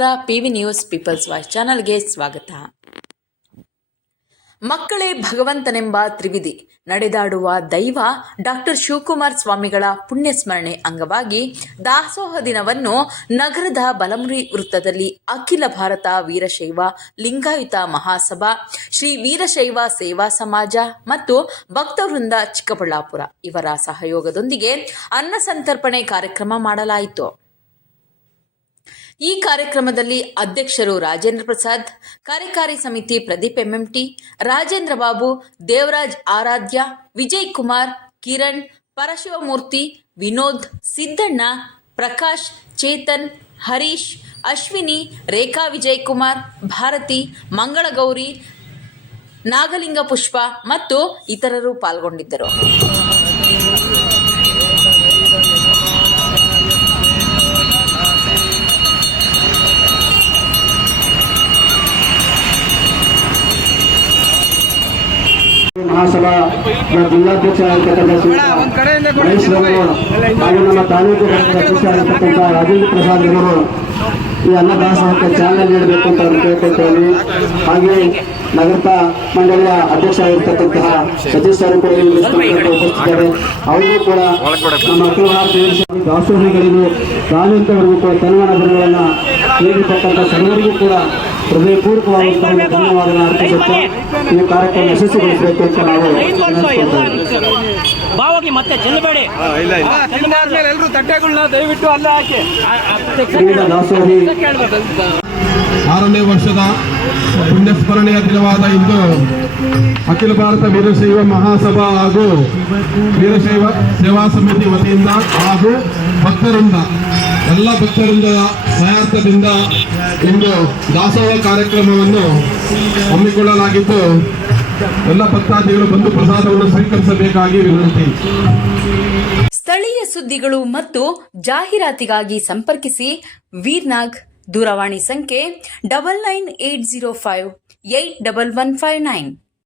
ನಮಸ್ಕಾರ. PV news people's voice ಚಾನಲ್ಗೆ ಸ್ವಾಗತ. ಮಕ್ಕಳೇ ಭಗವಂತನೆಂಬ ತ್ರಿವಿಧಿ ನಡೆದಾಡುವ ದೈವ ಡಾಕ್ಟರ್ ಶಿವಕುಮಾರ ಸ್ವಾಮಿಗಳ ಪುಣ್ಯಸ್ಮರಣೆ ಅಂಗವಾಗಿ ದಾಸೋಹ ದಿನವನ್ನು ನಗರದ ಬಲಮುರಿ ವೃತ್ತದಲ್ಲಿ ಅಖಿಲ ಭಾರತ ವೀರಶೈವ ಲಿಂಗಾಯತ ಮಹಾಸಭಾ, ಶ್ರೀ ವೀರಶೈವ ಸೇವಾ ಸಮಾಜ ಮತ್ತು ಭಕ್ತವೃಂದ ಚಿಕ್ಕಬಳ್ಳಾಪುರ ಇವರ ಸಹಯೋಗದೊಂದಿಗೆ ಅನ್ನ ಸಂತರ್ಪಣೆ ಕಾರ್ಯಕ್ರಮ ಮಾಡಲಾಯಿತು. ಈ ಕಾರ್ಯಕ್ರಮದಲ್ಲಿ ಅಧ್ಯಕ್ಷರು ರಾಜೇಂದ್ರ ಪ್ರಸಾದ್, ಕಾರ್ಯಕಾರಿ ಸಮಿತಿ ಪ್ರದೀಪ್ ಎಂಎಂಟಿ, ರಾಜೇಂದ್ರ ಬಾಬು, ದೇವರಾಜ್ ಆರಾಧ್ಯ, ವಿಜಯ್ ಕುಮಾರ್, ಕಿರಣ್, ಪರಶಿವಮೂರ್ತಿ, ವಿನೋದ್, ಸಿದ್ದಣ್ಣ, ಪ್ರಕಾಶ್, ಚೇತನ್, ಹರೀಶ್, ಅಶ್ವಿನಿ, ರೇಖಾ ವಿಜಯ್ ಕುಮಾರ್, ಭಾರತಿ, ಮಂಗಳಗೌರಿ, ನಾಗಲಿಂಗ ಪುಷ್ಪ ಮತ್ತು ಇತರರು ಪಾಲ್ಗೊಂಡಿದ್ದರು. ಮಹಾಸಭಾ ಜಿಲ್ಲಾಧ್ಯಕ್ಷ ಹಾಗೂ ನಮ್ಮ ತಾಲೂಕು ಅಧ್ಯಕ್ಷರಾಗಿರ್ತಕ್ಕಂಥ ರಾಜೇಂದ್ರ ಪ್ರಸಾದ್ ಅವರು ಈ ಅನ್ನದಾಸೋಹಕ್ಕೆ ಚಾಲನೆ ನೀಡಬೇಕು ಅಂತ ಕೇಳ್ಕೊಳ್ತೇವೆ. ಹಾಗೆ ನಗರ ಮಂಡಳಿಯ ಅಧ್ಯಕ್ಷರಾಗಿರ್ತಕ್ಕಂತಹ ಸತೀಶ್ ಅವರು ಕೂಡ ಉಪಸ್ಥಿತಿದ್ದಾರೆ. ಅವರಿಗೂ ಕೂಡ ನಮ್ಮ ಅಖಿಲ ಭಾರತ ದಾಸೋಹಿಗಳಿಗೂ ರಾಜೇಂದ್ರವರಿಗೂ ಕೂಡ ತನ್ಮಾನ ಬಿರುಗಳನ್ನು ನೀಡಿರ್ತಕ್ಕಂಥ ಸರ್ವರಿಗೂ ಕೂಡ ಹೃದಯಪೂರ್ವಕವಾಗಿ ಧನ್ಯವಾದಗಳನ್ನು ಅರ್ಪಿಸುತ್ತಾ ಈ ಕಾರ್ಯಕ್ರಮ ಯಶಸ್ವಿಗೊಳಿಸಬೇಕು ಅಂತ ನಾವು ಬಾವಾಗಿ ಮತ್ತೆ ಚೆಲ್ಲಬೇಡಿ. ಎಲ್ಲರೂ ತಟ್ಟೆಗಳನ್ನ ದಯವಿಟ್ಟು ಅಲ್ಲ ಹಾಕಿ. ದಾಸೋಹಿ 6ನೇ ವರ್ಷದ ಪುಣ್ಯಸ್ಮರಣೆಯ ದಿನವಾದ ಇಂದು ಅಖಿಲ ಭಾರತ ವೀರಶೈವ ಮಹಾಸಭಾ ಹಾಗೂ ವೀರಶೈವ ಸೇವಾ ಸಮಿತಿ ವತಿಯಿಂದ ಹಾಗೂ ಭಕ್ತರಿಂದ ಎಲ್ಲ ಭಕ್ತರಿಂದ ಸಹಾಯದಿಂದ ಇಂದು ದಾಸೋಹ ಕಾರ್ಯಕ್ರಮವನ್ನು ಹಮ್ಮಿಕೊಳ್ಳಲಾಗಿದ್ದು ಎಲ್ಲ ಭಕ್ತಾದಿಗಳು ಬಂದು ಪ್ರಸಾದವನ್ನು ಸ್ವೀಕರಿಸಬೇಕಾಗಿ ವಿನಂತಿ. ಸ್ಥಳೀಯ ಸುದ್ದಿಗಳು ಮತ್ತು ಜಾಹೀರಾತಿಗಾಗಿ ಸಂಪರ್ಕಿಸಿ ವೀರ್ನಾಗ್, ದೂರವಾಣಿ ಸಂಖ್ಯೆ 9980581159.